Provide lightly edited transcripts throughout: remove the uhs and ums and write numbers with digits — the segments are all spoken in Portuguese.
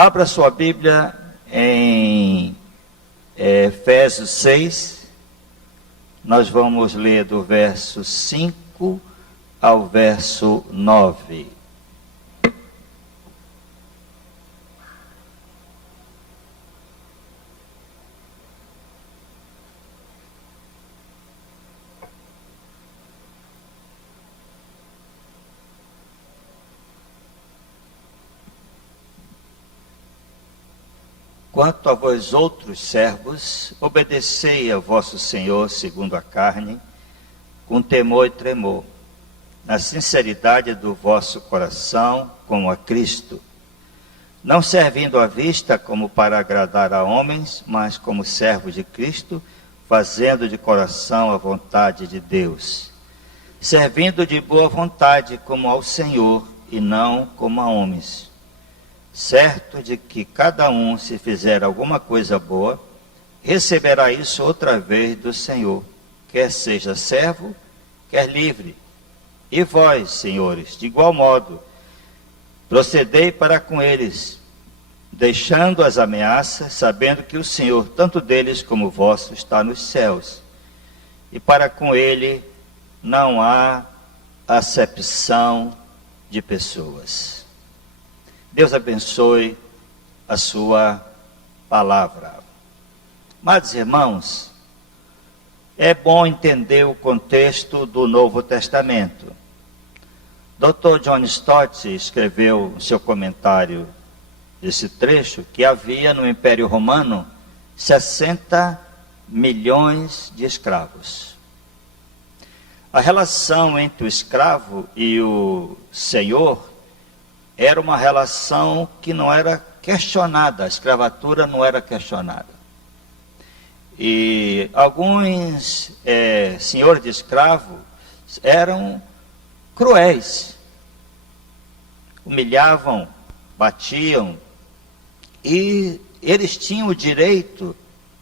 Abra sua Bíblia em Efésios 6, nós vamos ler do verso 5 ao verso 9. Quanto a vós outros servos, obedecei a vosso Senhor segundo a carne, com temor e tremor, na sinceridade do vosso coração, como a Cristo, não servindo à vista como para agradar a homens, mas como servos de Cristo, fazendo de coração a vontade de Deus, servindo de boa vontade como ao Senhor e não como a homens, certo de que cada um, se fizer alguma coisa boa, receberá isso outra vez do Senhor, quer seja servo, quer livre. E vós, senhores, de igual modo, procedei para com eles, deixando as ameaças, sabendo que o Senhor, tanto deles como vosso, está nos céus, e para com ele não há acepção de pessoas. Deus abençoe a sua palavra. Amados irmãos, é bom entender o contexto do Novo Testamento. Dr. John Stott escreveu no seu comentário desse trecho que havia no Império Romano 60 milhões de escravos. A relação entre o escravo e o senhor era uma relação que não era questionada, a escravatura não era questionada. E alguns senhores de escravo eram cruéis, humilhavam, batiam, e eles tinham o direito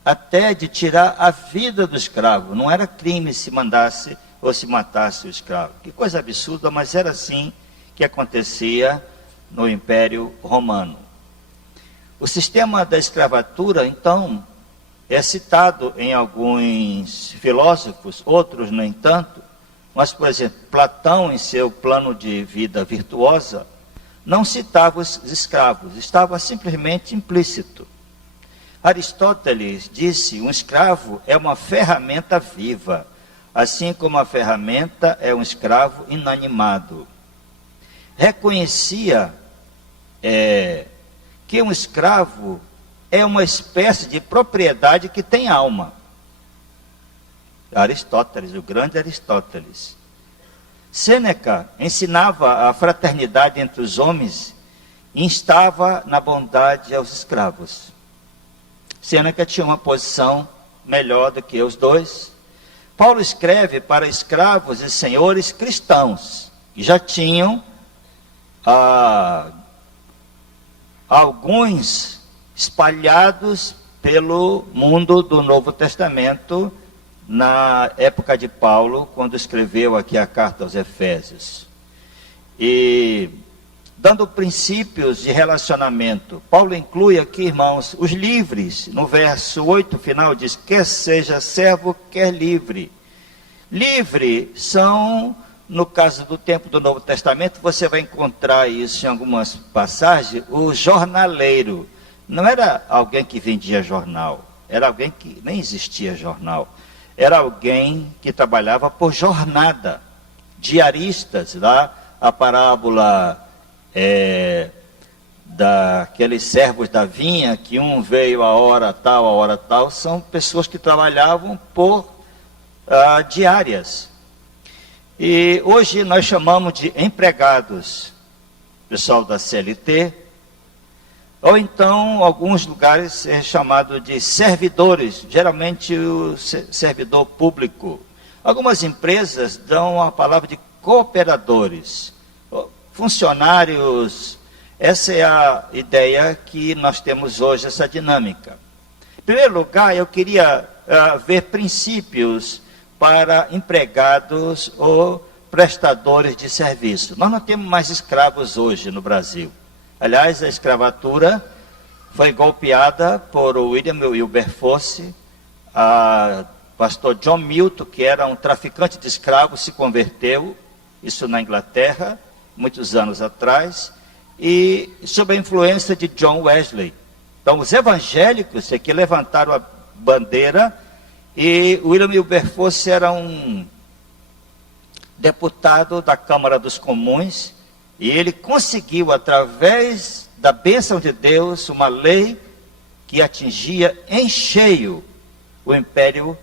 até de tirar a vida do escravo. Não era crime se mandasse ou se matasse o escravo. Que coisa absurda, mas era assim que acontecia no Império Romano. O sistema da escravatura, então, é citado em alguns filósofos, outros nem tanto, mas, por exemplo, Platão, em seu plano de vida virtuosa, não citava os escravos, estava simplesmente implícito. Aristóteles disse: um escravo é uma ferramenta viva, assim como a ferramenta é um escravo inanimado. Reconhecia que um escravo é uma espécie de propriedade que tem alma. Aristóteles, o grande Aristóteles. Sêneca ensinava a fraternidade entre os homens e instava na bondade aos escravos. Sêneca tinha uma posição melhor do que os dois. Paulo escreve para escravos e senhores cristãos, que já tinham alguns espalhados pelo mundo do Novo Testamento, na época de Paulo, quando escreveu aqui a carta aos Efésios. E dando princípios de relacionamento, Paulo inclui aqui, irmãos, os livres. No verso 8 final diz: quer seja servo, quer livre. Livre são, no caso do tempo do Novo Testamento, você vai encontrar isso em algumas passagens, o jornaleiro. Não era alguém que vendia jornal, era alguém que nem existia jornal. Era alguém que trabalhava por jornada, diaristas. Lá a parábola daqueles servos da vinha, que um veio a hora tal, são pessoas que trabalhavam por diárias. E hoje nós chamamos de empregados, pessoal da CLT, ou então, alguns lugares é chamado de servidores, geralmente o servidor público. Algumas empresas dão a palavra de cooperadores, funcionários. Essa é a ideia que nós temos hoje, essa dinâmica. Em primeiro lugar, eu queria ver princípios para empregados ou prestadores de serviço. Nós não temos mais escravos hoje no Brasil. Aliás, a escravatura foi golpeada por William Wilberforce. Pastor John Milton, que era um traficante de escravos, se converteu, isso na Inglaterra, muitos anos atrás, e sob a influência de John Wesley. Então, os evangélicos é que levantaram a bandeira, e William Wilberforce era um deputado da Câmara dos Comuns, e ele conseguiu, através da bênção de Deus, uma lei que atingia em cheio o Império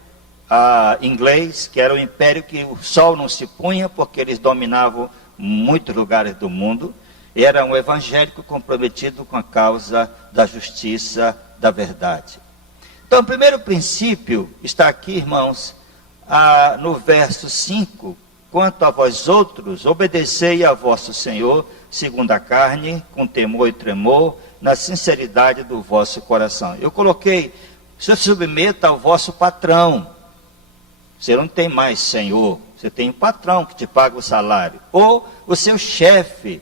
inglês, que era um império que o sol não se punha, porque eles dominavam muitos lugares do mundo. Era um evangélico comprometido com a causa da justiça, da verdade. Então, o primeiro princípio está aqui, irmãos, no verso 5. Quanto a vós outros, obedecei a vosso Senhor, segundo a carne, com temor e tremor, na sinceridade do vosso coração. Eu coloquei, se submeta ao vosso patrão. Você não tem mais senhor, você tem um patrão que te paga o salário. Ou o seu chefe.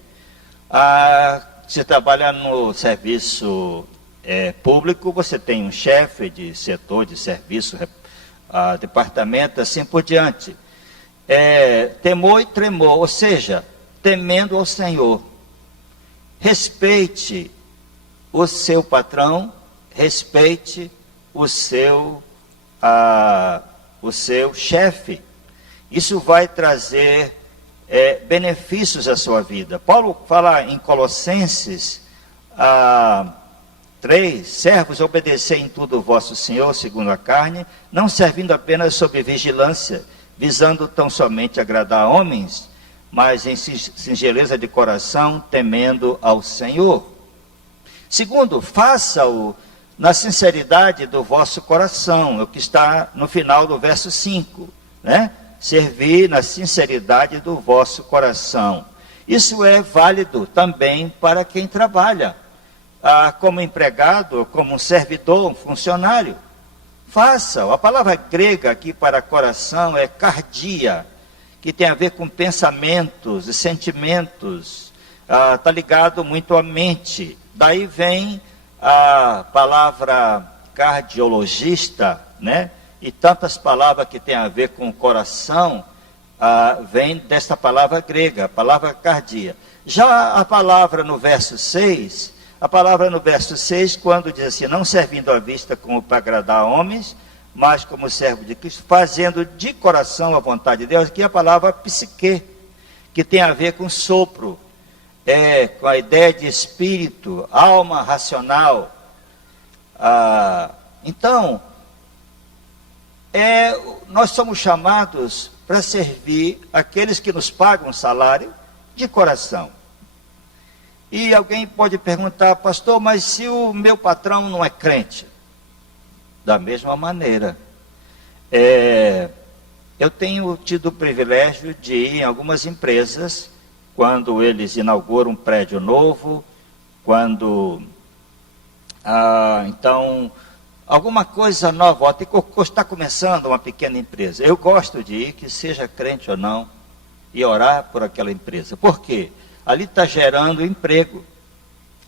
Se trabalha no serviço público, você tem um chefe de setor, de serviço, departamento, assim por diante. Temor e tremor, ou seja, temendo ao Senhor. Respeite o seu patrão, respeite o seu chefe. Isso vai trazer benefícios à sua vida. Paulo fala em Colossenses 3, servos, obedecei em tudo o vosso Senhor, segundo a carne, não servindo apenas sob vigilância, visando tão somente agradar a homens, mas em singeleza de coração, temendo ao Senhor. Segundo, faça-o na sinceridade do vosso coração, é o que está no final do verso 5, né? Servir na sinceridade do vosso coração. Isso é válido também para quem trabalha, como empregado, como um servidor, um funcionário. Faça. A palavra grega aqui para coração é cardia, que tem a ver com pensamentos e sentimentos, está ligado muito à mente. Daí vem a palavra cardiologista, né? E tantas palavras que tem a ver com o coração, vem desta palavra grega, a palavra cardia. Já a palavra no verso 6, quando diz assim, não servindo à vista como para agradar a homens, mas como servo de Cristo, fazendo de coração a vontade de Deus, aqui é a palavra psique, que tem a ver com sopro, com a ideia de espírito, alma racional. Então, nós somos chamados para servir aqueles que nos pagam salário de coração. E alguém pode perguntar, pastor, mas se o meu patrão não é crente? Da mesma maneira. Eu tenho tido o privilégio de ir em algumas empresas, quando eles inauguram um prédio novo, quando, então, alguma coisa nova, está começando uma pequena empresa. Eu gosto de ir, que seja crente ou não, e orar por aquela empresa. Por quê? Ali está gerando emprego,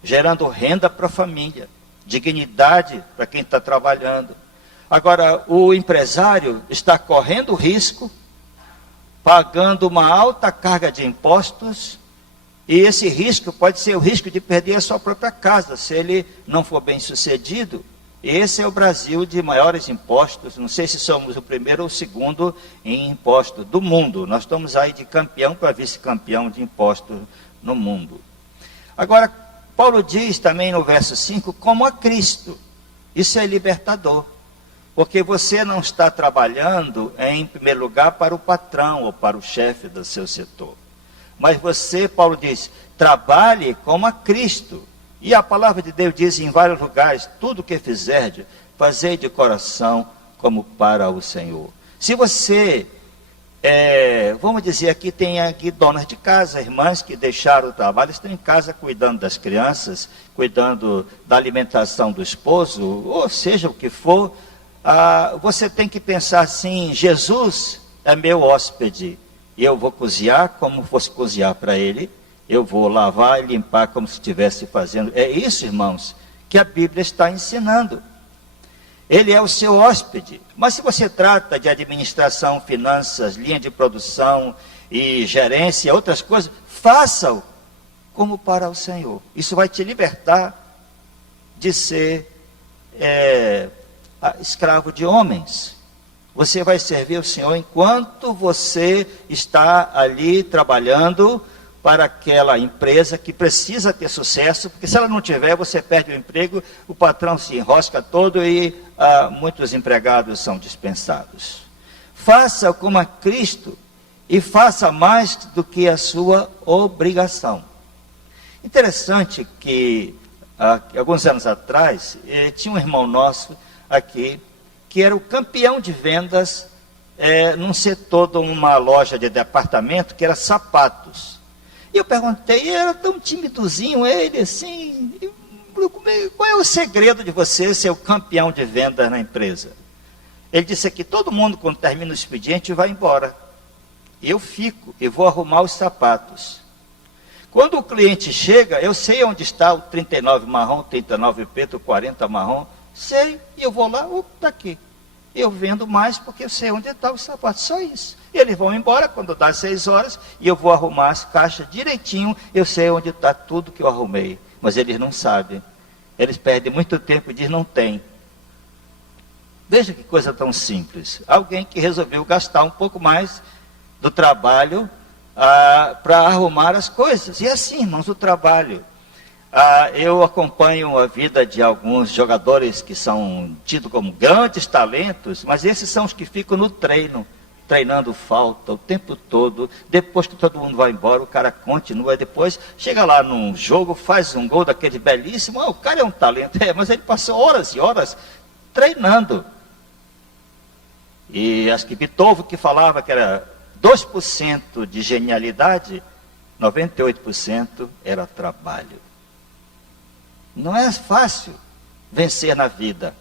gerando renda para a família, dignidade para quem está trabalhando. Agora, o empresário está correndo risco, pagando uma alta carga de impostos, e esse risco pode ser o risco de perder a sua própria casa, se ele não for bem sucedido. Esse é o Brasil de maiores impostos, não sei se somos o primeiro ou o segundo em impostos do mundo. Nós estamos aí de campeão para vice-campeão de impostos no mundo. Agora, Paulo diz também no verso 5, como a Cristo. Isso é libertador, porque você não está trabalhando em primeiro lugar para o patrão ou para o chefe do seu setor. Mas você, Paulo diz, trabalhe como a Cristo. E a palavra de Deus diz em vários lugares, tudo o que fizerdes, fazei de coração como para o Senhor. Se você, vamos dizer aqui, tem aqui donas de casa, irmãs que deixaram o trabalho, estão em casa cuidando das crianças, cuidando da alimentação do esposo, ou seja o que for, você tem que pensar assim, Jesus é meu hóspede, e eu vou cozinhar como fosse cozinhar para ele, eu vou lavar e limpar como se estivesse fazendo. É isso, irmãos, que a Bíblia está ensinando. Ele é o seu hóspede. Mas se você trata de administração, finanças, linha de produção e gerência, outras coisas, faça-o como para o Senhor. Isso vai te libertar de ser escravo de homens. Você vai servir o Senhor enquanto você está ali trabalhando para aquela empresa que precisa ter sucesso, porque se ela não tiver, você perde o emprego, o patrão se enrosca todo e muitos empregados são dispensados. Faça como a Cristo e faça mais do que a sua obrigação. Interessante que, alguns anos atrás, tinha um irmão nosso aqui, que era o campeão de vendas num setor de uma loja de departamento, que era sapatos. E eu perguntei, era tão timidozinho ele, assim, qual é o segredo de você ser o campeão de vendas na empresa? Ele disse que todo mundo, quando termina o expediente, vai embora. Eu fico e vou arrumar os sapatos. Quando o cliente chega, eu sei onde está o 39 marrom, 39 preto, 40 marrom, sei, e eu vou lá, está aqui. Eu vendo mais porque eu sei onde está o sapato, só isso. E eles vão embora quando dá 6 horas, e eu vou arrumar as caixas direitinho, eu sei onde está tudo que eu arrumei. Mas eles não sabem. Eles perdem muito tempo e dizem, não tem. Veja que coisa tão simples. Alguém que resolveu gastar um pouco mais do trabalho para arrumar as coisas. E assim, irmãos, o trabalho. Eu acompanho a vida de alguns jogadores que são tidos como grandes talentos, mas esses são os que ficam no treino, treinando falta o tempo todo. Depois que todo mundo vai embora, o cara continua. Depois chega lá num jogo, faz um gol daquele belíssimo. O cara é um talento, mas ele passou horas e horas treinando. E acho que Beethoven, que falava que era 2% de genialidade, 98% era trabalho. Não é fácil vencer na vida.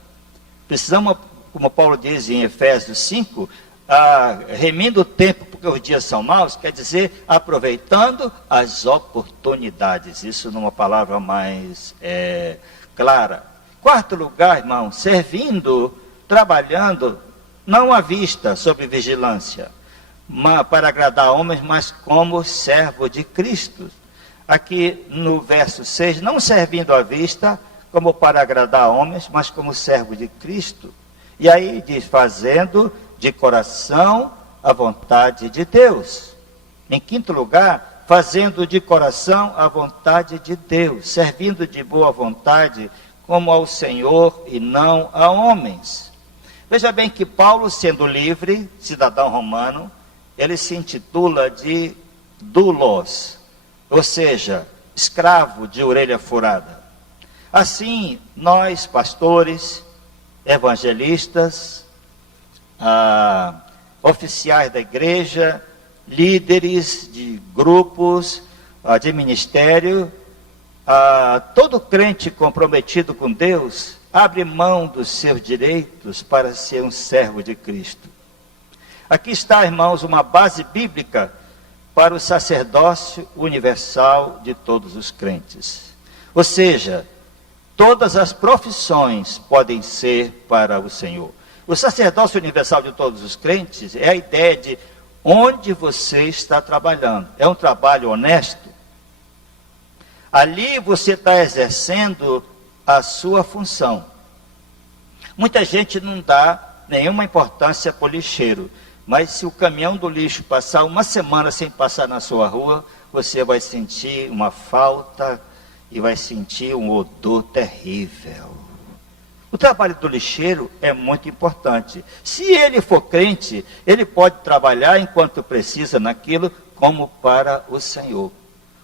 Precisamos, como Paulo diz em Efésios 5, remindo o tempo porque os dias são maus, quer dizer, aproveitando as oportunidades. Isso numa palavra mais clara. Quarto lugar, irmão, servindo, trabalhando, não à vista, sob vigilância, para agradar homens, mas como servo de Cristo. Aqui no verso 6, não servindo à vista, como para agradar homens, mas como servo de Cristo. E aí diz, fazendo de coração a vontade de Deus. Em quinto lugar, fazendo de coração a vontade de Deus, servindo de boa vontade, como ao Senhor e não a homens. Veja bem que Paulo, sendo livre, cidadão romano, ele se intitula de doulos, ou seja, escravo de orelha furada. Assim, nós, pastores, evangelistas, oficiais da igreja, líderes de grupos, de ministério, todo crente comprometido com Deus, abre mão dos seus direitos para ser um servo de Cristo. Aqui está, irmãos, uma base bíblica para o sacerdócio universal de todos os crentes. Ou seja, todas as profissões podem ser para o Senhor. O sacerdócio universal de todos os crentes é a ideia de onde você está trabalhando. É um trabalho honesto? Ali você está exercendo a sua função. Muita gente não dá nenhuma importância para o lixeiro. Mas se o caminhão do lixo passar uma semana sem passar na sua rua, você vai sentir uma falta e vai sentir um odor terrível. O trabalho do lixeiro é muito importante. Se ele for crente, ele pode trabalhar enquanto precisa naquilo como para o Senhor.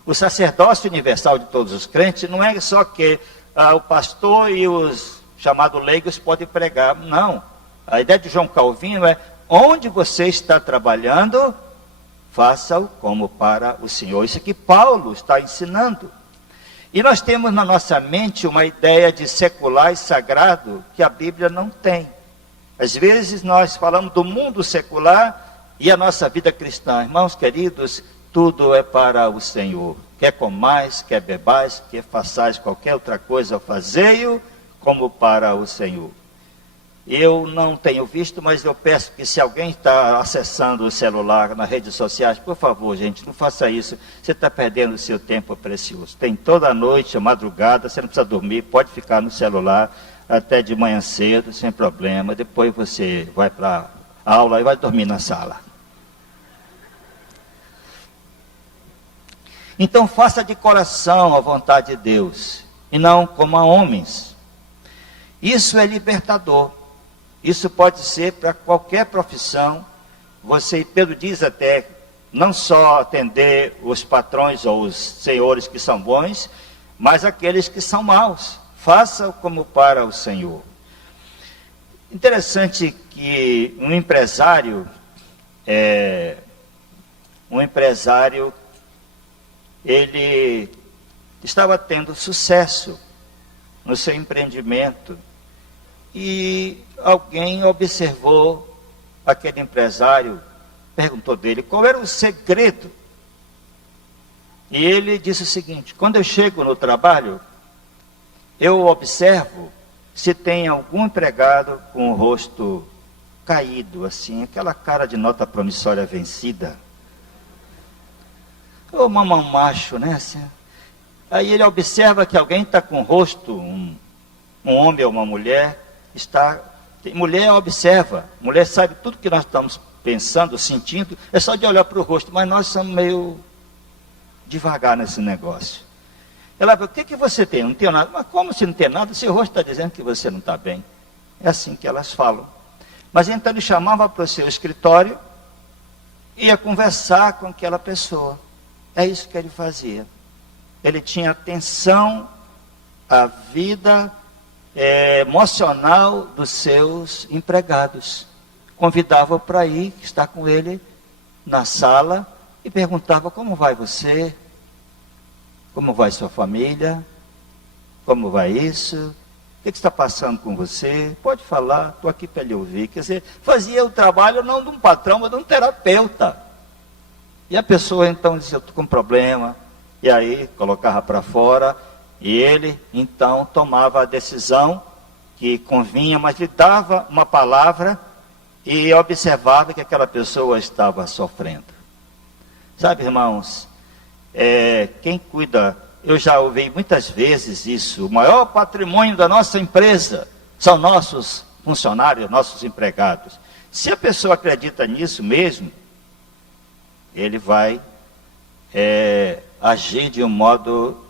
O sacerdócio universal de todos os crentes não é só que o pastor e os chamados leigos podem pregar. Não. A ideia de João Calvino é: onde você está trabalhando, faça-o como para o Senhor. Isso que Paulo está ensinando. E nós temos na nossa mente uma ideia de secular e sagrado que a Bíblia não tem. Às vezes nós falamos do mundo secular e a nossa vida cristã. Irmãos queridos, tudo é para o Senhor. Quer comais, quer bebais, quer façais qualquer outra coisa, fazei-o como para o Senhor. Eu não tenho visto, mas eu peço que se alguém está acessando o celular nas redes sociais, por favor, gente, não faça isso. Você está perdendo o seu tempo precioso. Tem toda a noite, a madrugada, você não precisa dormir, pode ficar no celular até de manhã cedo, sem problema. Depois você vai para a aula e vai dormir na sala. Então faça de coração a vontade de Deus, e não como a homens. Isso é libertador. Isso pode ser para qualquer profissão. Pedro diz até, não só atender os patrões ou os senhores que são bons, mas aqueles que são maus. Faça como para o Senhor. Interessante que um empresário, ele estava tendo sucesso no seu empreendimento, e alguém observou aquele empresário, perguntou dele qual era o segredo. E ele disse o seguinte: quando eu chego no trabalho, eu observo se tem algum empregado com o rosto caído, assim, aquela cara de nota promissória vencida. Ô mamão macho, né? Assim. Aí ele observa que alguém está com o rosto, um homem ou uma mulher, mulher observa, mulher sabe tudo que nós estamos pensando, sentindo, é só de olhar para o rosto, mas nós somos meio devagar nesse negócio. Ela fala: o que você tem? Não tenho nada. Mas como se não tem nada? Seu rosto está dizendo que você não está bem. É assim que elas falam. Mas então ele chamava para o seu escritório, ia conversar com aquela pessoa. É isso que ele fazia. Ele tinha atenção à vida emocional dos seus empregados. Convidava para ir, estar com ele na sala, e perguntava: como vai você? Como vai sua família? Como vai isso? O que está passando com você? Pode falar, estou aqui para lhe ouvir. Quer dizer, fazia o trabalho não de um patrão, mas de um terapeuta. E a pessoa então dizia: eu estou com um problema. E aí colocava para fora, e ele então tomava a decisão que convinha, mas lhe dava uma palavra e observava que aquela pessoa estava sofrendo. Sabe, irmãos, quem cuida, eu já ouvi muitas vezes isso: o maior patrimônio da nossa empresa são nossos funcionários, nossos empregados. Se a pessoa acredita nisso mesmo, ele vai agir de um modo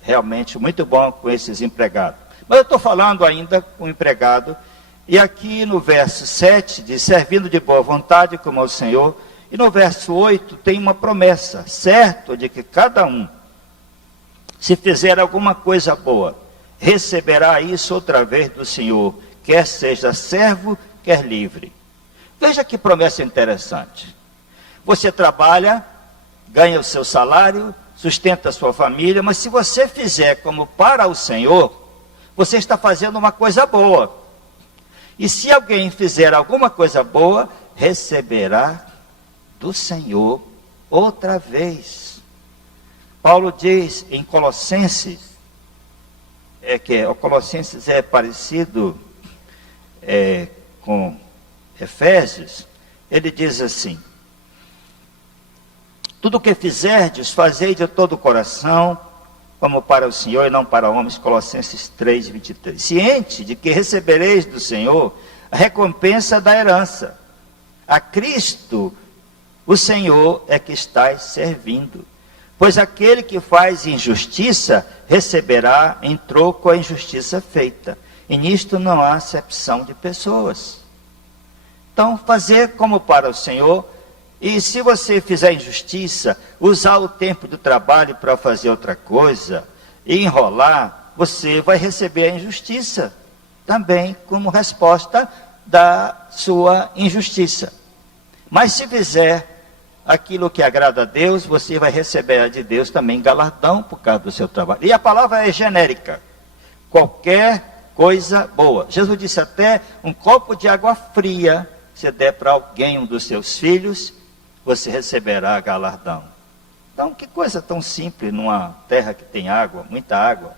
realmente muito bom com esses empregados. Mas eu estou falando ainda com o empregado, e aqui no verso 7 diz: servindo de boa vontade como ao Senhor. E no verso 8 tem uma promessa: certo de que cada um, se fizer alguma coisa boa, receberá isso outra vez do Senhor, quer seja servo, quer livre. Veja que promessa interessante. Você trabalha, ganha o seu salário, sustenta a sua família, mas se você fizer como para o Senhor, você está fazendo uma coisa boa. E se alguém fizer alguma coisa boa, receberá do Senhor outra vez. Paulo diz em Colossenses, que o Colossenses é parecido com Efésios. Ele diz assim: tudo o que fizerdes, fazei de todo o coração, como para o Senhor e não para homens. Colossenses 3, 23. Ciente de que recebereis do Senhor a recompensa da herança. A Cristo, o Senhor, é que estais servindo. Pois aquele que faz injustiça, receberá em troco a injustiça feita. E nisto não há acepção de pessoas. Então, fazer como para o Senhor. E se você fizer injustiça, usar o tempo do trabalho para fazer outra coisa, e enrolar, você vai receber a injustiça também como resposta da sua injustiça. Mas se fizer aquilo que agrada a Deus, você vai receber de Deus também galardão por causa do seu trabalho. E a palavra é genérica: qualquer coisa boa. Jesus disse até: um copo de água fria, se der para alguém, um dos seus filhos, você receberá galardão. Então, que coisa tão simples numa terra que tem água, muita água.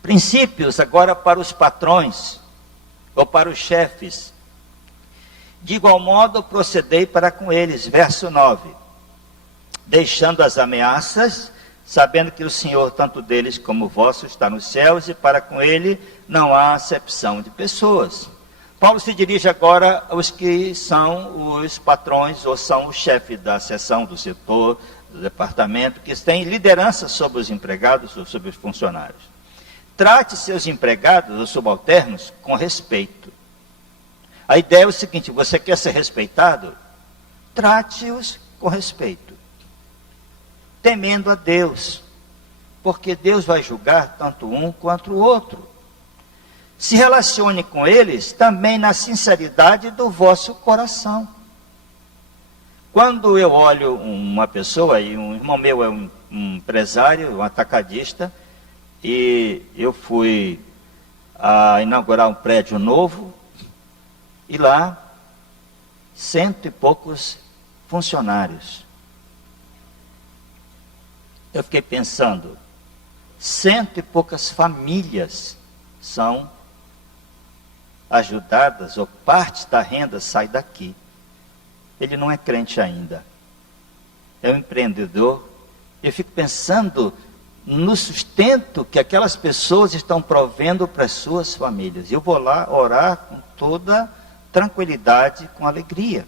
Princípios agora para os patrões, ou para os chefes. De igual modo, procedei para com eles. Verso 9. Deixando as ameaças, sabendo que o Senhor, tanto deles como vosso, está nos céus, e para com ele não há acepção de pessoas. Paulo se dirige agora aos que são os patrões, ou são o chefe da seção, do setor, do departamento, que têm liderança sobre os empregados ou sobre os funcionários. Trate seus empregados ou subalternos com respeito. A ideia é o seguinte: você quer ser respeitado? Trate-os com respeito, temendo a Deus, porque Deus vai julgar tanto um quanto o outro. Se relacione com eles também na sinceridade do vosso coração. Quando eu olho uma pessoa, e um irmão meu é um empresário, um atacadista, e eu fui inaugurar um prédio novo, e lá, 100 e poucos funcionários. Eu fiquei pensando, 100 e poucas famílias são ajudadas, ou parte da renda sai daqui. Ele não é crente ainda, é um empreendedor. Eu fico pensando no sustento que aquelas pessoas estão provendo para as suas famílias. Eu vou lá orar com toda tranquilidade, com alegria.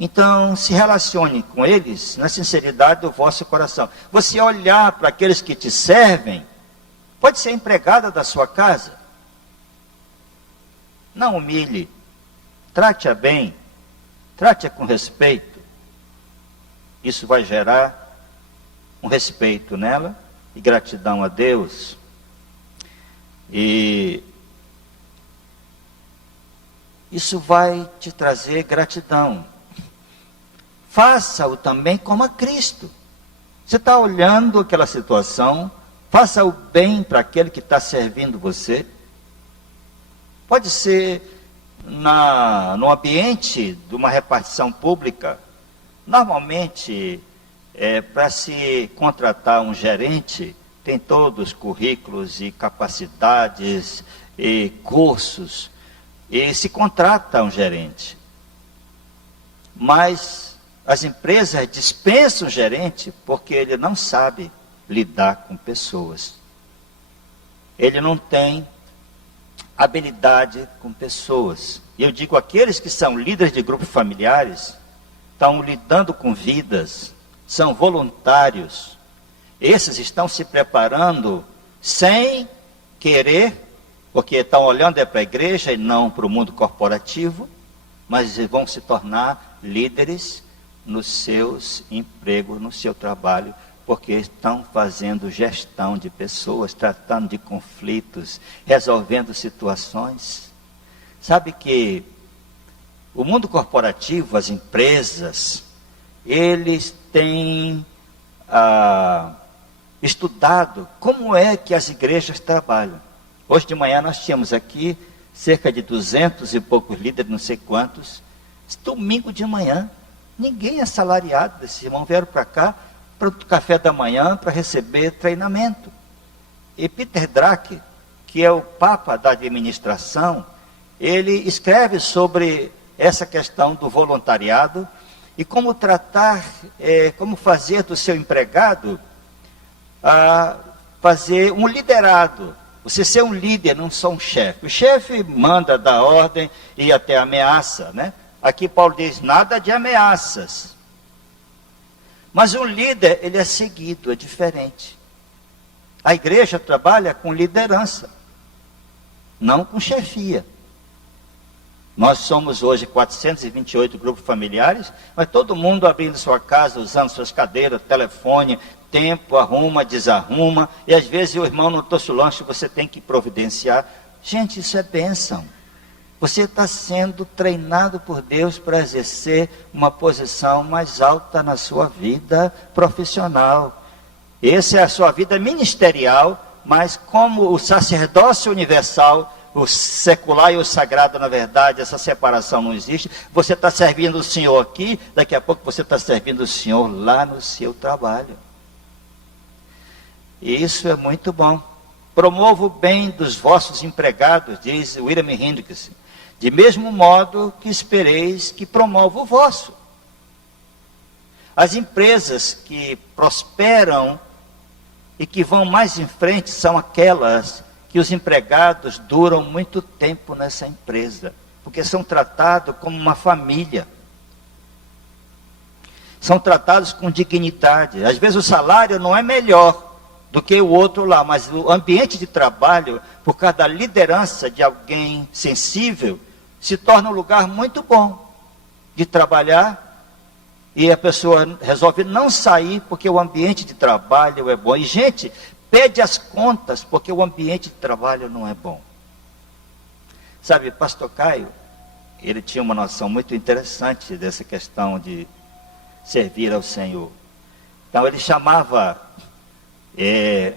Então, se relacione com eles na sinceridade do vosso coração. Você olhar para aqueles que te servem, pode ser empregada da sua casa. Não humilhe, trate-a bem, trate-a com respeito. Isso vai gerar um respeito nela e gratidão a Deus. E isso vai te trazer gratidão. Faça-o também como a Cristo. Você está olhando aquela situação, faça o bem para aquele que está servindo você. Pode ser no ambiente de uma repartição pública. Normalmente, para se contratar um gerente, tem todos os currículos e capacidades e cursos, e se contrata um gerente. Mas as empresas dispensam o gerente porque ele não sabe lidar com pessoas. Ele não tem habilidade com pessoas. E eu digo, aqueles que são líderes de grupos familiares, estão lidando com vidas, são voluntários. Esses estão se preparando sem querer, porque estão olhando para a igreja e não para o mundo corporativo, mas vão se tornar líderes nos seus empregos, no seu trabalho, porque estão fazendo gestão de pessoas, tratando de conflitos, resolvendo situações. Sabe que o mundo corporativo, as empresas, eles têm estudado como é que as igrejas trabalham. Hoje de manhã nós tínhamos aqui cerca de 200 e poucos líderes, não sei quantos. Domingo de manhã, ninguém é assalariado. Esses irmãos vieram para cá para o café da manhã, para receber treinamento. E Peter Drucker, que é o papa da administração, ele escreve sobre essa questão do voluntariado e como tratar, como fazer do seu empregado fazer um liderado. Você ser um líder, não só um chefe. O chefe manda dar ordem e até ameaça, né? Aqui Paulo diz, nada de ameaças. Mas um líder, ele é seguido, é diferente. A igreja trabalha com liderança, não com chefia. Nós somos hoje 428 grupos familiares, mas todo mundo abrindo sua casa, usando suas cadeiras, telefone, tempo, arruma, desarruma, e às vezes o irmão não trouxe o lanche, você tem que providenciar. Gente, isso é bênção. Você está sendo treinado por Deus para exercer uma posição mais alta na sua vida profissional. Essa é a sua vida ministerial, mas como o sacerdócio universal o secular e o sagrado, na verdade, essa separação não existe. Você está servindo o Senhor aqui, daqui a pouco você está servindo o Senhor lá no seu trabalho. E isso é muito bom. Promova o bem dos vossos empregados, diz William Hendricks, de mesmo modo que espereis que promova o vosso. As empresas que prosperam e que vão mais em frente são aquelas que os empregados duram muito tempo nessa empresa, porque são tratados como uma família. São tratados com dignidade. Às vezes o salário não é melhor do que o outro lá, mas o ambiente de trabalho, por causa da liderança de alguém sensível, se torna um lugar muito bom de trabalhar, e a pessoa resolve não sair porque o ambiente de trabalho é bom. E gente, pede as contas porque o ambiente de trabalho não é bom. Sabe, pastor Caio, ele tinha uma noção muito interessante dessa questão de servir ao Senhor. Então ele chamava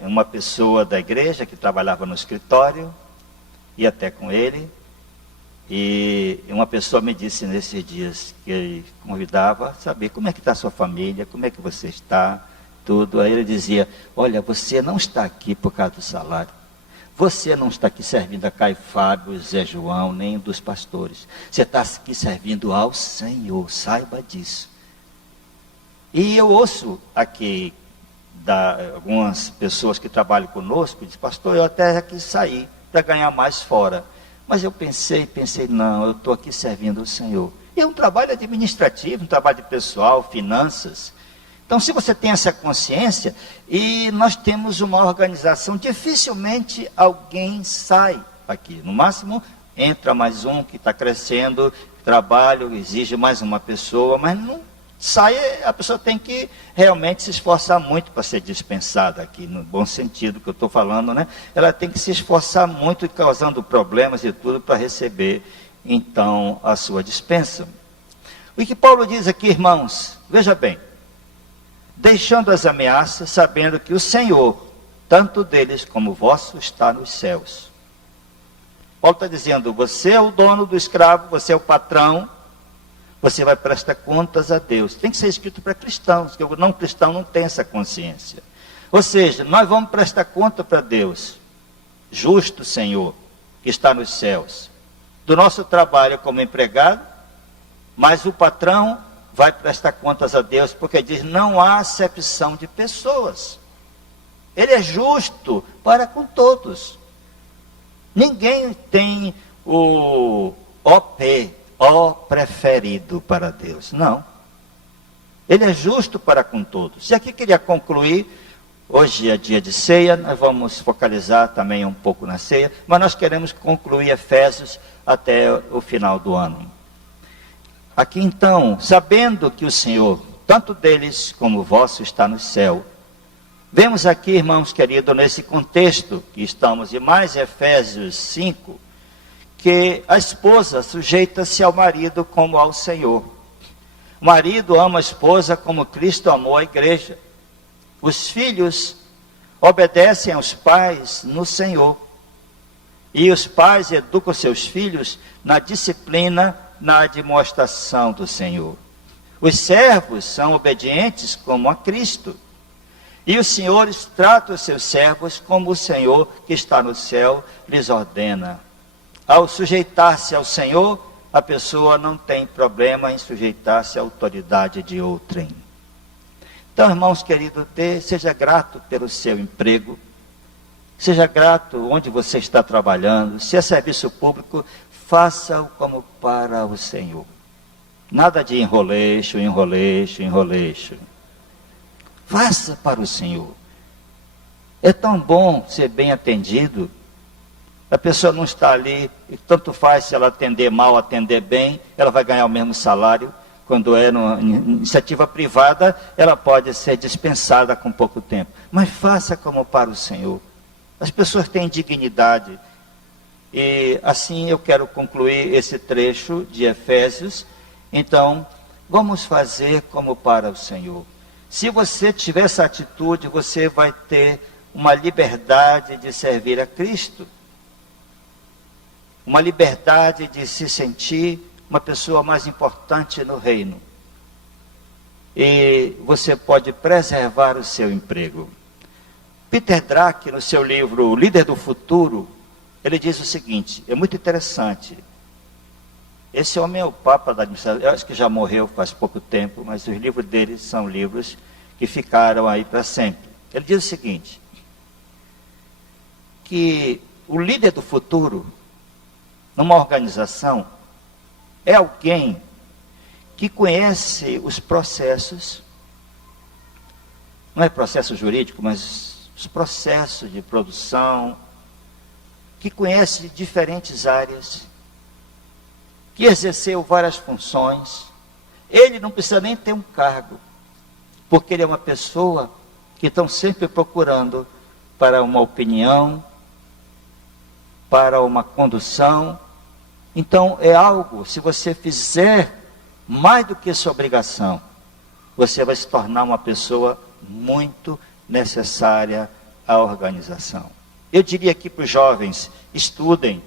uma pessoa da igreja que trabalhava no escritório, ia até com ele, e uma pessoa me disse nesses dias que ele convidava, saber como é que está a sua família, como é que você está, tudo. Aí ele dizia, olha, você não está aqui por causa do salário, você não está aqui servindo a Caio Fábio, Zé João, nem dos pastores, você está aqui servindo ao Senhor, saiba disso. E eu ouço aqui algumas pessoas que trabalham conosco, diz, pastor, eu até quis sair para ganhar mais fora. Mas eu pensei, não, eu estou aqui servindo o Senhor. E é um trabalho administrativo, um trabalho de pessoal, finanças. Então, se você tem essa consciência, e nós temos uma organização, dificilmente alguém sai aqui. No máximo, entra mais um que está crescendo, trabalho, exige mais uma pessoa, mas não sai, a pessoa tem que realmente se esforçar muito para ser dispensada aqui, no bom sentido que eu estou falando, né? Ela tem que se esforçar muito, causando problemas e tudo, para receber, então, a sua dispensa. O que Paulo diz aqui, irmãos, veja bem, deixando as ameaças, sabendo que o Senhor, tanto deles como vosso, está nos céus. Paulo está dizendo, você é o dono do escravo, você é o patrão, você vai prestar contas a Deus. Tem que ser escrito para cristãos, que o não cristão não tem essa consciência. Ou seja, nós vamos prestar conta para Deus, justo Senhor, que está nos céus, do nosso trabalho como empregado, mas o patrão vai prestar contas a Deus, porque diz, não há acepção de pessoas. Ele é justo para com todos. Ninguém tem o OP, ó preferido para Deus. Não. Ele é justo para com todos. E aqui queria concluir, hoje é dia de ceia, nós vamos focalizar também um pouco na ceia, mas nós queremos concluir Efésios até o final do ano. Aqui então, sabendo que o Senhor, tanto deles como o vosso, está no céu. Vemos aqui, irmãos queridos, nesse contexto que estamos, e mais Efésios 5, que a esposa sujeita-se ao marido como ao Senhor. O marido ama a esposa como Cristo amou a igreja. Os filhos obedecem aos pais no Senhor. E os pais educam seus filhos na disciplina, na admoestação do Senhor. Os servos são obedientes como a Cristo. E os senhores tratam os seus servos como o Senhor que está no céu lhes ordena. Ao sujeitar-se ao Senhor, a pessoa não tem problema em sujeitar-se à autoridade de outrem. Então, irmãos queridos, seja grato pelo seu emprego, seja grato onde você está trabalhando. Se é serviço público, faça-o como para o Senhor. Nada de enroleixo. Faça para o Senhor. É tão bom ser bem atendido. A pessoa não está ali, e tanto faz se ela atender mal, atender bem, ela vai ganhar o mesmo salário. Quando é numa iniciativa privada, ela pode ser dispensada com pouco tempo. Mas faça como para o Senhor. As pessoas têm dignidade. E assim eu quero concluir esse trecho de Efésios. Então, vamos fazer como para o Senhor. Se você tiver essa atitude, você vai ter uma liberdade de servir a Cristo. uma liberdade de se sentir uma pessoa mais importante no reino. E você pode preservar o seu emprego. Peter Drucker, no seu livro O Líder do Futuro, ele diz o seguinte, é muito interessante. Esse homem é o Papa da administração, eu acho que já morreu faz pouco tempo, mas os livros dele são livros que ficaram aí para sempre. Ele diz o seguinte, que o líder do futuro, numa organização, é alguém que conhece os processos, não é processo jurídico, mas os processos de produção, que conhece diferentes áreas, que exerceu várias funções. Ele não precisa nem ter um cargo, porque ele é uma pessoa que estão sempre procurando para uma opinião, para uma condução. Então é algo, se você fizer mais do que sua obrigação, você vai se tornar uma pessoa muito necessária à organização. Eu diria aqui para os jovens, estudem,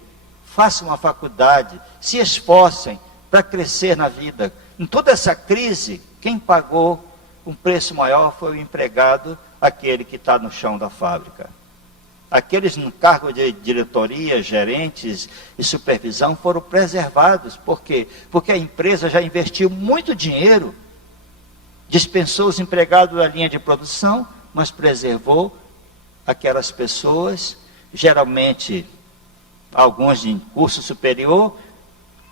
façam uma faculdade, se esforcem para crescer na vida. Em toda essa crise, quem pagou um preço maior foi o empregado, aquele que está no chão da fábrica. Aqueles no cargo de diretoria, gerentes e supervisão foram preservados. Por quê? Porque a empresa já investiu muito dinheiro, dispensou os empregados da linha de produção, mas preservou aquelas pessoas, geralmente alguns de curso superior,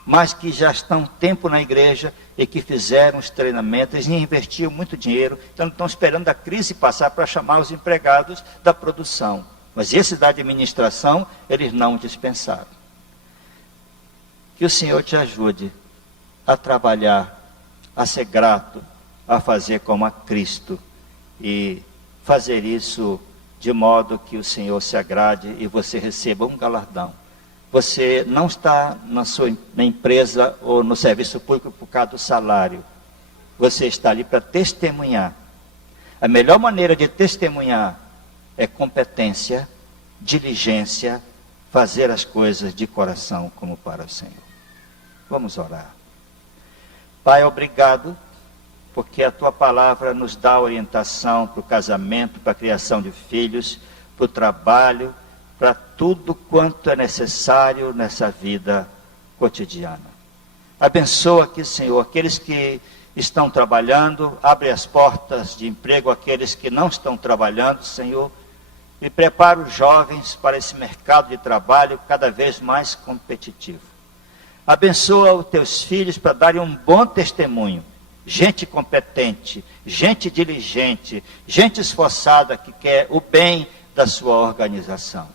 mas que já estão tempo na igreja e que fizeram os treinamentos e investiam muito dinheiro. Então estão esperando a crise passar para chamar os empregados da produção. Mas esse da administração, eles não dispensaram. Que o Senhor te ajude a trabalhar, a ser grato, a fazer como a Cristo e fazer isso de modo que o Senhor se agrade e você receba um galardão. Você não está na empresa ou no serviço público por causa do salário. Você está ali para testemunhar. A melhor maneira de testemunhar é competência, diligência, fazer as coisas de coração como para o Senhor. Vamos orar. Pai, obrigado, porque a Tua palavra nos dá orientação para o casamento, para a criação de filhos, para o trabalho, para tudo quanto é necessário nessa vida cotidiana. Abençoa aqui, Senhor, aqueles que estão trabalhando, abre as portas de emprego àqueles que não estão trabalhando, Senhor, e prepara os jovens para esse mercado de trabalho cada vez mais competitivo. Abençoa os teus filhos para darem um bom testemunho, gente competente, gente diligente, gente esforçada que quer o bem da sua organização.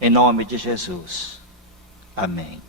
Em nome de Jesus. Amém.